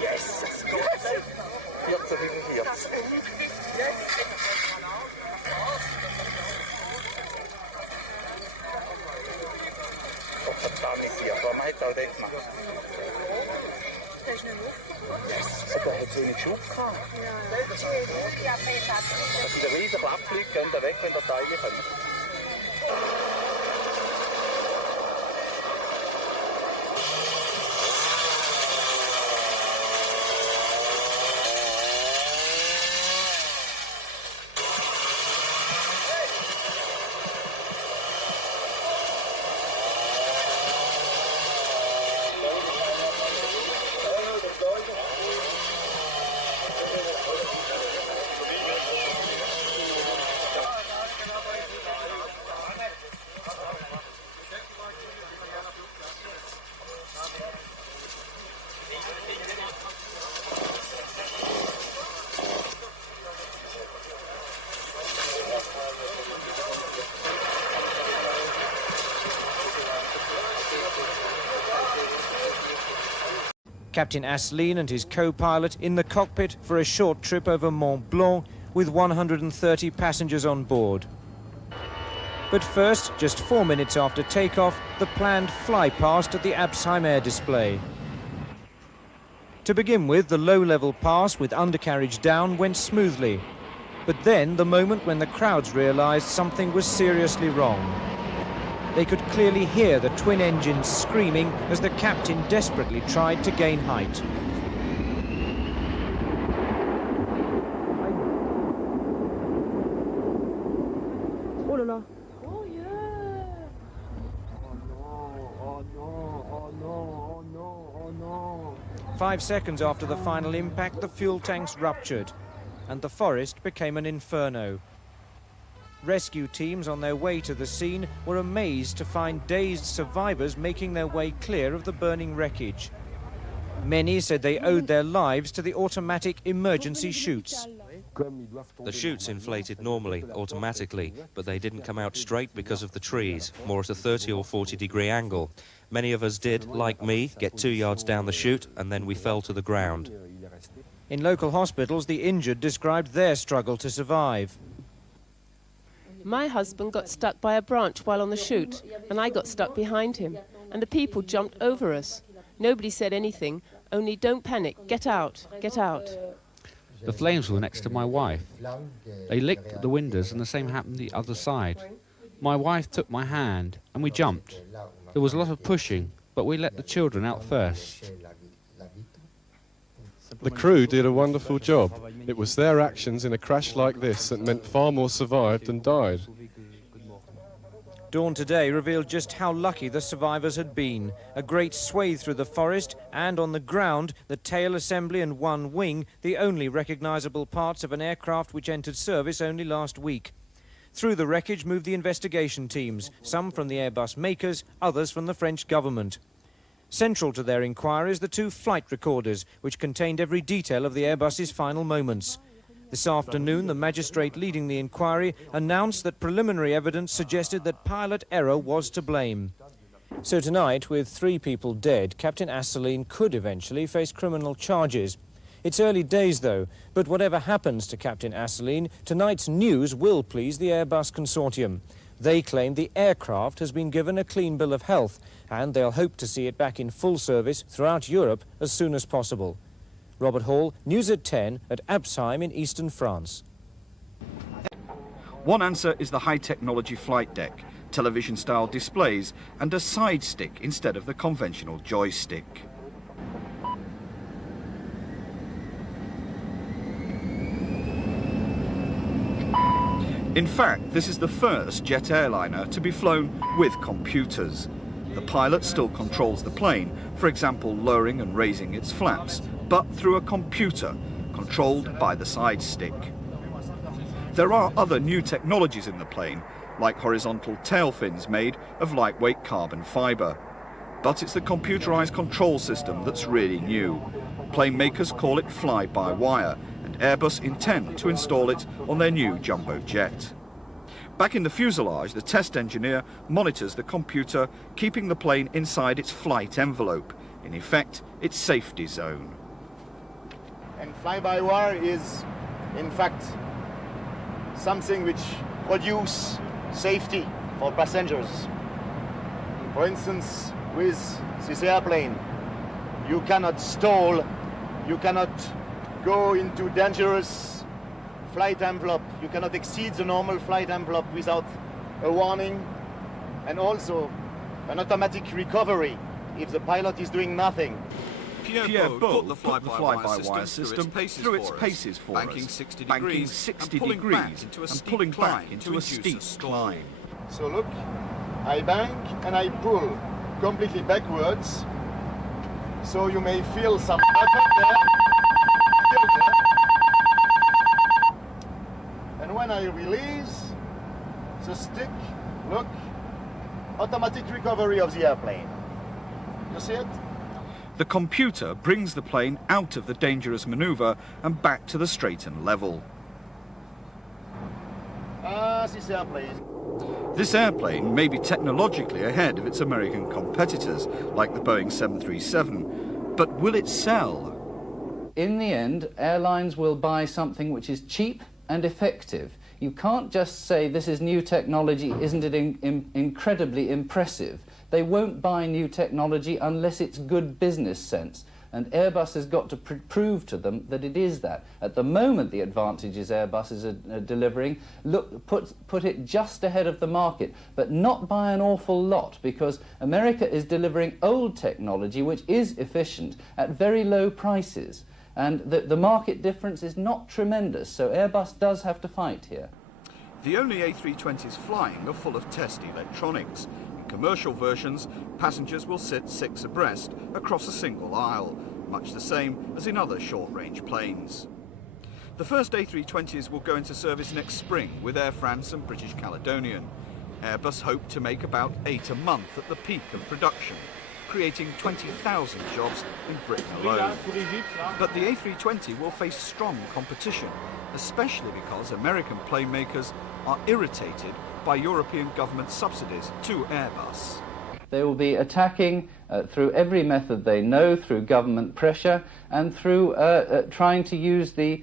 Yes! 14:45. Oh, verdammt, warum hat er das gemacht? Der ist nicht offen. Yes. Der hat so wenig Schub gehabt. Das sind riesige Klappflüge, gehen da weg, wenn da Teile kommen. Captain ��𝗲 and his co-pilot in the cockpit for a short trip over Mont Blanc with 130 passengers on board. But first, just 4 minutes after takeoff, the planned fly-past at the Habsheim air display. To begin with, the low-level pass with undercarriage down went smoothly. But then, the moment when the crowds realised something was seriously wrong. They could clearly hear the twin engines screaming as the captain desperately tried to gain height. Oh la la. Oh yeah. Oh no, oh no, oh no, oh no, oh no. 5 seconds after the final impact, the fuel tanks ruptured and the forest became an inferno. Rescue teams on their way to the scene were amazed to find dazed survivors making their way clear of the burning wreckage. Many said they owed their lives to the automatic emergency chutes. The chutes inflated normally, automatically, but they didn't come out straight because of the trees, more at a 30 or 40 degree angle. Many of us did, like me, get 2 yards down the chute and then we fell to the ground. In local hospitals, the injured described their struggle to survive. My husband got stuck by a branch while on the chute, and I got stuck behind him, and the people jumped over us. Nobody said anything, only don't panic, get out, get out. The flames were next to my wife. They licked the windows and the same happened the other side. My wife took my hand and we jumped. There was a lot of pushing, but we let the children out first. The crew did a wonderful job. It was their actions in a crash like this that meant far more survived than died. Dawn today revealed just how lucky the survivors had been. A great swathe through the forest and on the ground, the tail assembly and one wing, the only recognisable parts of an aircraft which entered service only last week. Through the wreckage moved the investigation teams, some from the Airbus makers, others from the French government. Central to their inquiries, the 2 flight recorders, which contained every detail of the Airbus's final moments. This afternoon, the magistrate leading the inquiry announced that preliminary evidence suggested that pilot error was to blame. So tonight, with 3 people dead, Captain ��𝗲 could eventually face criminal charges. It's early days, though, but whatever happens to Captain ��𝗲, tonight's news will please the Airbus consortium. They claim the aircraft has been given a clean bill of health, and they'll hope to see it back in full service throughout Europe as soon as possible. Robert Hall, News at 10 at Habsheim in eastern France. One answer is the high-technology flight deck, television-style displays, and a side stick instead of the conventional joystick. In fact, this is the first jet airliner to be flown with computers. The pilot still controls the plane, for example, lowering and raising its flaps, but through a computer, controlled by the side stick. There are other new technologies in the plane, like horizontal tail fins made of lightweight carbon fibre. But it's the computerized control system that's really new. Plane makers call it fly-by-wire, and Airbus intend to install it on their new jumbo jet. Back in the fuselage, the test engineer monitors the computer, keeping the plane inside its flight envelope, In effect, its safety zone. And fly-by-wire is, in fact, something which produces safety for passengers. For instance, with this airplane, you cannot stall, you cannot go into dangerous flight envelope, you cannot exceed the normal flight envelope without a warning, and also an automatic recovery if the pilot is doing nothing. 𝗔𝗶𝗿 put the fly-by-wire system through its paces for us, banking 60 degrees and pulling back into a steep climb. So look, I bank and I pull completely backwards, so you may feel some effort there, still there. And when I release the stick, look, automatic recovery of the airplane. You see it? The computer brings the plane out of the dangerous maneuver and back to the straight and level. This airplane. This airplane may be technologically ahead of its American competitors, like the Boeing 737, but will it sell? In the end, airlines will buy something which is cheap and effective. You can't just say this is new technology, isn't it incredibly impressive? They won't buy new technology unless it's good business sense. And Airbus has got to prove to them that it is that. At the moment, the advantages Airbus is delivering, put it just ahead of the market, but not by an awful lot, because America is delivering old technology which is efficient at very low prices. And the market difference is not tremendous, so Airbus does have to fight here. The only A320s flying are full of test electronics. In commercial versions, passengers will sit 6 abreast across a single aisle, much the same as in other short-range planes. The first A320s will go into service next spring with Air France and British Caledonian. Airbus hope to make about 8 a month at the peak of production, creating 20,000 jobs in Britain alone. But the A320 will face strong competition, especially because American plane makers are irritated by European government subsidies to Airbus. They will be attacking through every method they know, through government pressure and through trying to use the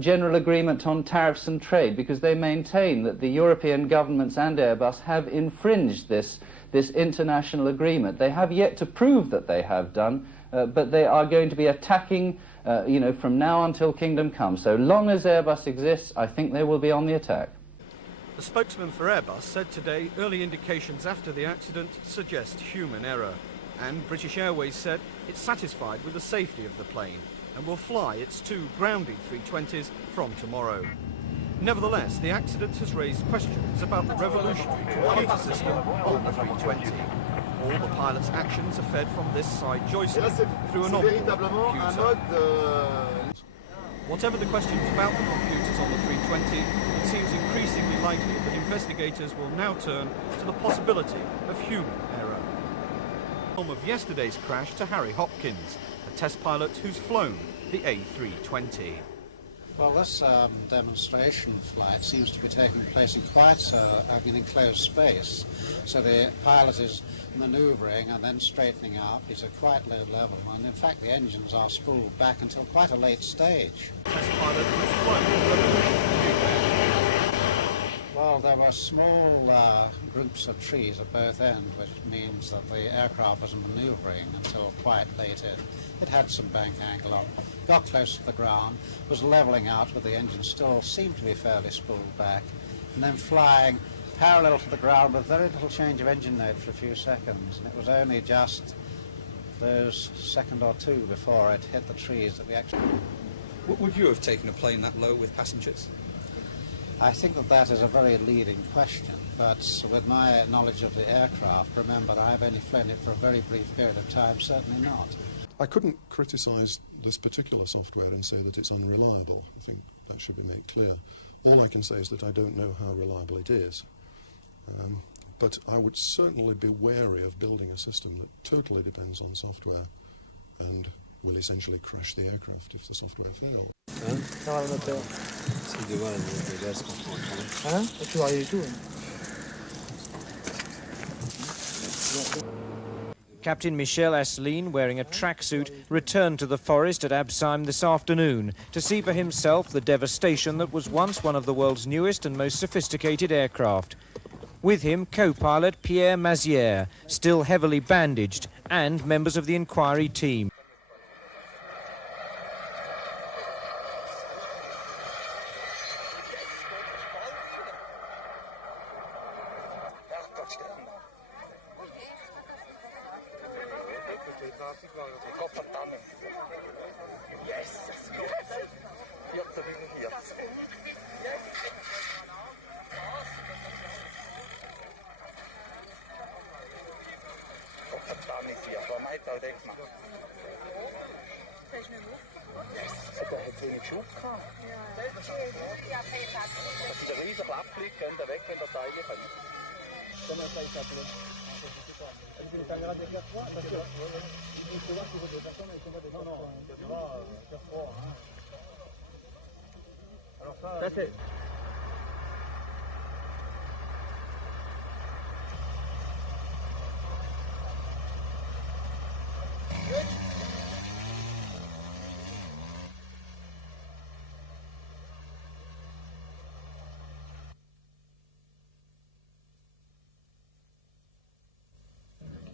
general agreement on tariffs and trade, because they maintain that the European governments and Airbus have infringed this international agreement. They have yet to prove that they have done, but they are going to be attacking from now until kingdom come. So long as Airbus exists, I think they will be on the attack. The spokesman for Airbus said today early indications after the accident suggest human error. And British Airways said it's satisfied with the safety of the plane and will fly its 2 grounded 320s from tomorrow. Nevertheless, the accident has raised questions about the revolutionary computer system on the 320. All the pilot's actions are fed from this side joystick through an optical computer. Whatever the questions about the computers on the 320, it seems increasingly likely that investigators will now turn to the possibility of human error. Of yesterday's crash to Harry Hopkins, a test pilot who's flown the A320. Well, this demonstration flight seems to be taking place in quite an enclosed space. So the pilot is manoeuvring and then straightening up. He's at quite low level, and in fact the engines are spooled back until quite a late stage. Test pilot who's flown. Well, there were small groups of trees at both ends, which means that the aircraft was manoeuvring until quite late in. It had some bank angle on, got close to the ground, was levelling out, but the engine still seemed to be fairly spooled back, and then flying parallel to the ground with very little change of engine note for a few seconds. And it was only just those second or two before it hit the trees that we actually... Would you have taken a plane that low with passengers? I think that is a very leading question, but with my knowledge of the aircraft, remember I've only flown it for a very brief period of time, certainly not. I couldn't criticise this particular software and say that it's unreliable. I think that should be made clear. All I can say is that I don't know how reliable it is. But I would certainly be wary of building a system that totally depends on software and will essentially crash the aircraft if the software fails. Captain 𝗔𝗶𝗿 wearing a tracksuit, returned to the forest at Habsheim this afternoon to see for himself the devastation that was once one of the world's newest and most sophisticated aircraft. With him, co-pilot Pierre Mazière, still heavily bandaged, and members of the inquiry team.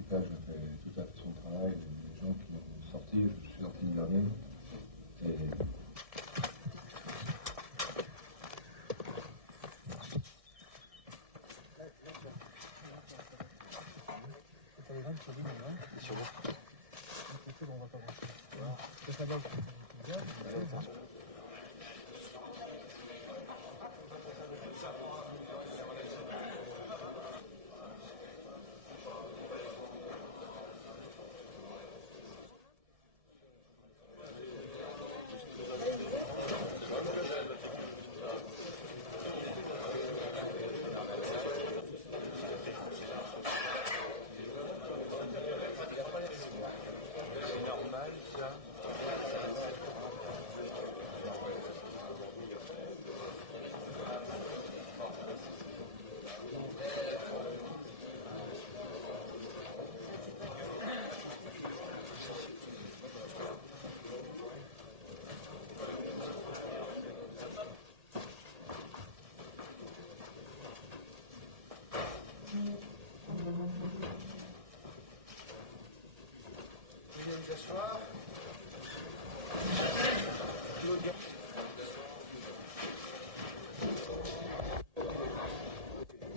L'équipage a fait tout à fait son travail, les gens qui ont sorti, je suis sorti le dernier.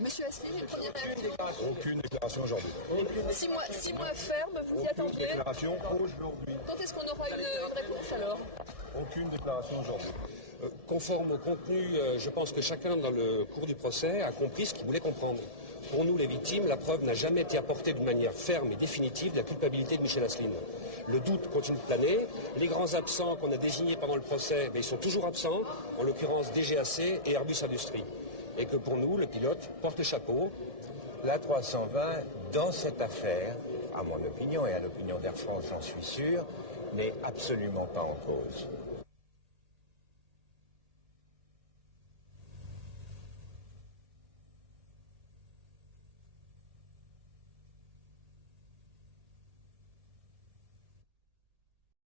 Monsieur Asselineau, aucune déclaration aujourd'hui. 6 mois ferme, vous y attendiez. Aucune déclaration aujourd'hui. Quand est-ce qu'on aura une réponse alors? Aucune déclaration aujourd'hui. Conforme au contenu, je pense que chacun dans le cours du procès a compris ce qu'il voulait comprendre. Pour nous, les victimes, la preuve n'a jamais été apportée de manière ferme et définitive de la culpabilité de Michel Asselineau. Le doute continue de planer. Les grands absents qu'on a désignés pendant le procès, ils sont toujours absents, en l'occurrence DGAC et Airbus Industrie. Et que pour nous, le pilote porte le chapeau. L'A320, dans cette affaire, à mon opinion et à l'opinion d'Air France, j'en suis sûr, n'est absolument pas en cause.